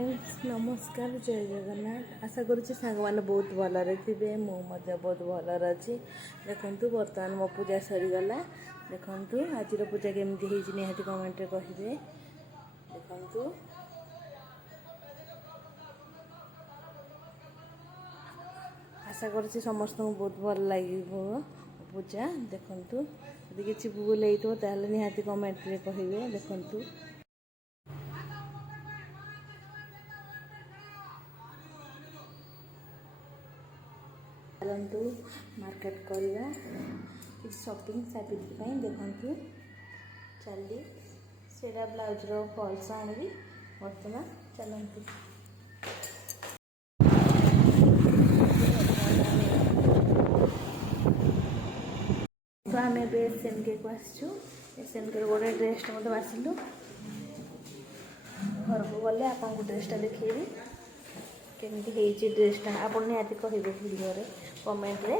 नमस्कार जय जगन्नाथ आशा करुच्ची सांग मैंने बहुत भलरे थे मुझे बहुत भलर अच्छी देखु बर्तमान मो पूजा सरीगला देखु आज पूजा केमती निहाती कमेंट कहे देखु आशा करुच्ची समस्त बहुत भल लगे पूजा देखु यदि किसी भूल होता निहाती कमेंट कहे देखु चलतु मार्केट करवा कि शॉपिंग साथी देखु चली से ब्लाउज फॉल्स आनी बर्तमान चलतु तो आम एसएनके को आसचु एसएनके गोटे ड्रेसटा मतलब आसलु घर को गले आपको ड्रेसटा देखी केमती है ड्रेसटा आप निहाती कहे वीडियो कमेंट रे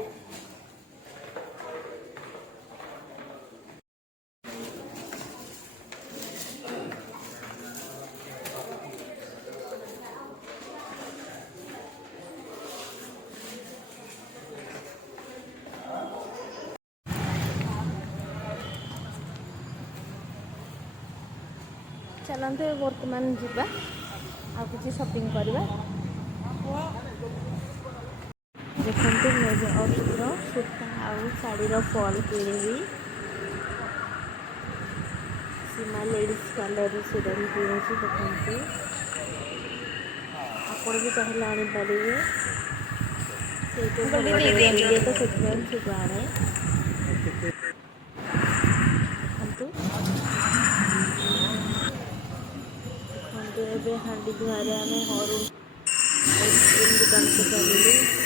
चलते बर्तमान जीवा आ किसी शॉपिंग करवा देखते मुझे अर्थर सूता आउ शाढ़ीर फल किणी सीमा लेडीज कलर से किणी देखते आप भी चाहिए आनीपर तो से आने देखते हाँ धुआरे आम हरु आइसक्रीम दुकान को चलू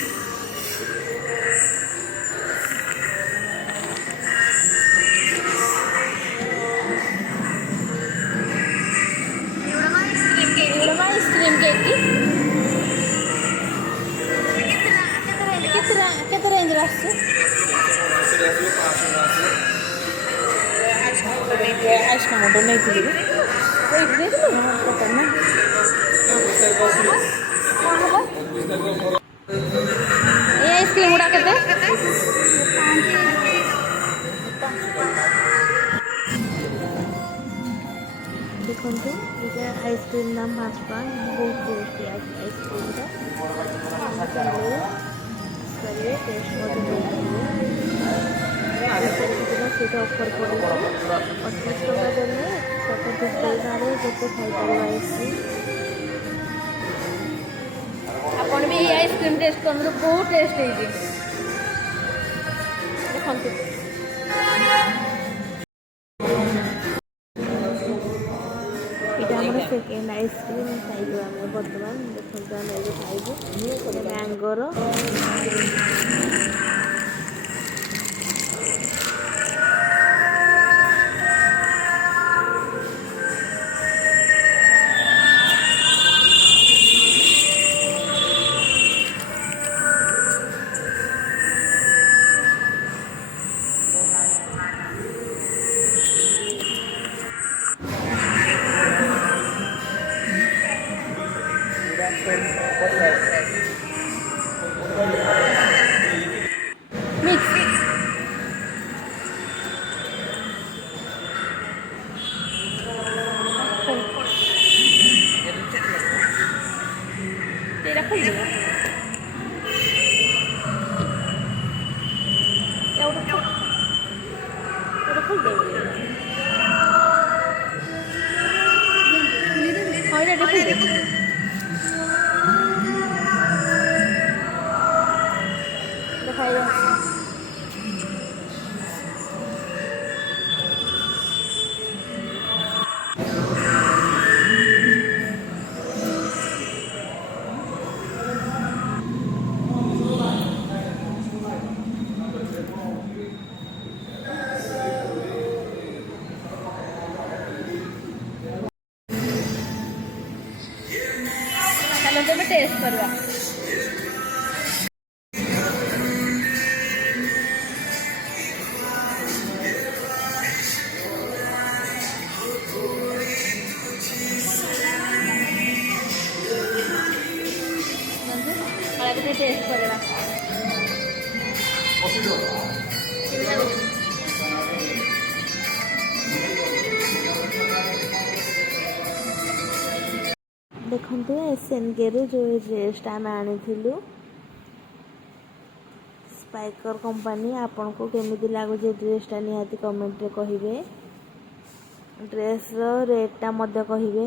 आइसक्रीम केक केते रेंज आइसक्रीम ऑर्डर नहीं थी ये आइसक्रीम गुड़ा के देखो ये आइसक्रीम दाम 5 बहुत टेस्टी आइसक्रीम सीटा ऑफर पड़े 25 टका देने 35 टका गोटे खाईपर आइसक्रीम आपन भी आइसक्रीम टेस्ट कर बहुत टेस्ट है देखते यहाँ सेकेंड आइसक्रीम खाइबू आम बर्तमान देखते आम ये खाइबू मैंगोर मिक्स तेरा खोल दे खोल दे हाँ ये खोल दे चलो टेस्ट करवा ଟିକେ ଟେଷ୍ଟ କରିବା। ଦେଖନ୍ତୁ SNKରୁ ଯେଉଁ ଡ୍ରେସ୍ଟା ଆମେ ଆଣିଥିଲୁ ସ୍ପାଇକର କମ୍ପାନୀ, ଆପଣଙ୍କୁ କେମିତି ଲାଗୁଛି ଡ୍ରେସ୍ଟା ନିହାତି କମେଣ୍ଟରେ କହିବେ। ଡ୍ରେସ୍ର ରେଟ୍ଟା ମଧ୍ୟ କହିବେ।